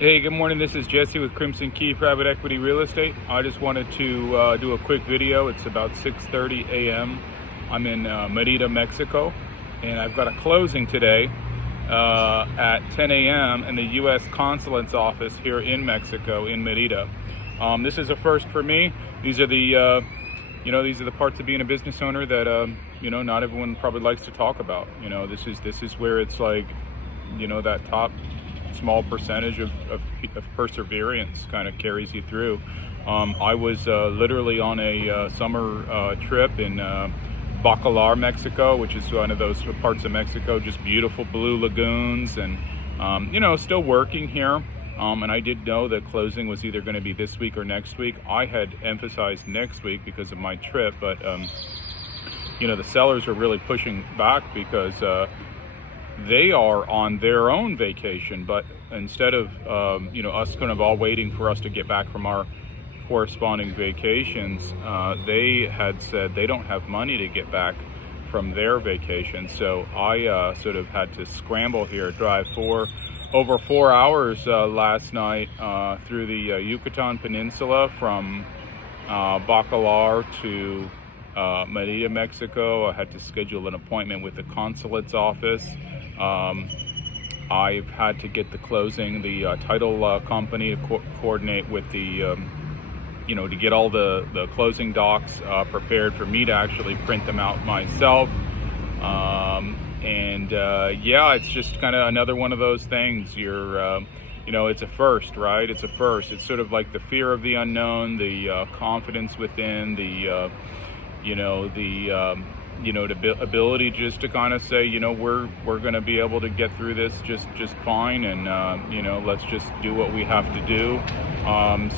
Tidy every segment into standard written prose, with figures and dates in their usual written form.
Hey, good morning. This is Jesse with Crimson Key Private Equity Real Estate. I just wanted to do a quick video. It's about 6:30 a.m. I'm in Mérida, Mexico, and I've got a closing today at 10 a.m. in the U.S. Consulate's office here in Mexico, in Mérida. This is a first for me. These are the these are the parts of being a business owner that not everyone probably likes to talk about. This is where it's like, that top small percentage of perseverance kind of carries you through. I was literally on a summer trip in Bacalar, Mexico, which is one of those parts of Mexico, just beautiful blue lagoons, and still working here. And I did know that closing was either going to be this week or next week. I had emphasized next week because of my trip, but the sellers are really pushing back because they are on their own vacation, but instead of us kind of all waiting for us to get back from our corresponding vacations, they had said they don't have money to get back from their vacation. So I sort of had to scramble here, drive over 4 hours last night through the Yucatan Peninsula from Bacalar to Mérida, Mexico. I had to schedule an appointment with the Consulate's office. I've had to get the closing, the title company to coordinate with the, to get all the closing docs prepared for me to actually print them out myself. It's just kind of another one of those things. It's a first, right? It's a first. It's sort of like the fear of the unknown, the confidence within, the ability just to kind of say, we're going to be able to get through this just fine, and let's just do what we have to do.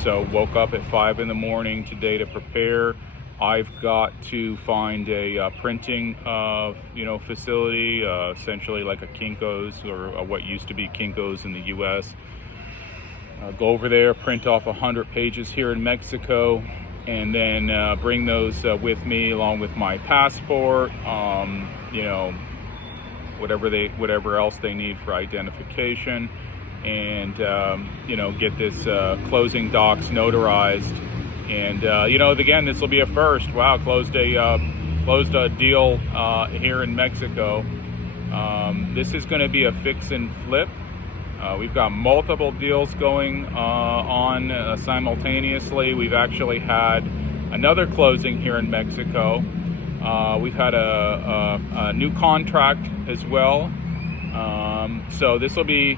So woke up at 5 in the morning today to prepare. I've got to find a printing facility, essentially like a Kinko's, or what used to be Kinko's in the U.S. Go over there, print off 100 pages here in Mexico, and then bring those with me along with my passport, whatever else they need for identification, and get this closing docs notarized. And again, this will be a first. Wow, closed a deal here in Mexico. This is going to be a fix and flip. We've got multiple deals going on simultaneously. We've actually had another closing here in Mexico. We've had a new contract as well. So this will be,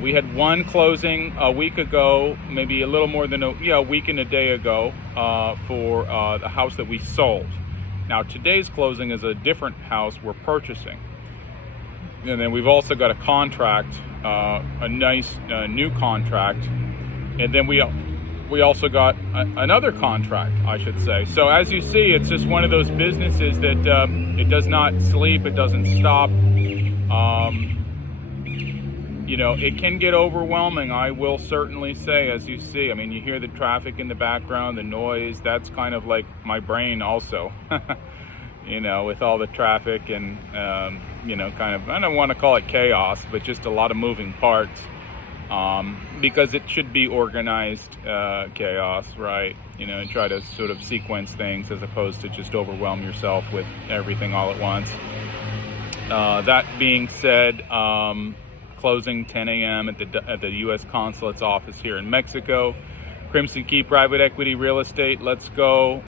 we had one closing a week ago, maybe a little more than a week and a day ago, for the house that we sold. Now today's closing is a different house we're purchasing. And then we've also got a contract, a nice new contract, and then we also got another contract, I should say. So as you see, it's just one of those businesses that it does not sleep, it doesn't stop. It can get overwhelming, I will certainly say. As you see, I mean, you hear the traffic in the background, the noise. That's kind of like my brain also. With all the traffic and, kind of, I don't want to call it chaos, but just a lot of moving parts, because it should be organized chaos, right? And try to sort of sequence things as opposed to just overwhelm yourself with everything all at once. That being said, closing 10 a.m. at the U.S. Consulate's office here in Mexico. Crimson Key Private Equity Real Estate, let's go.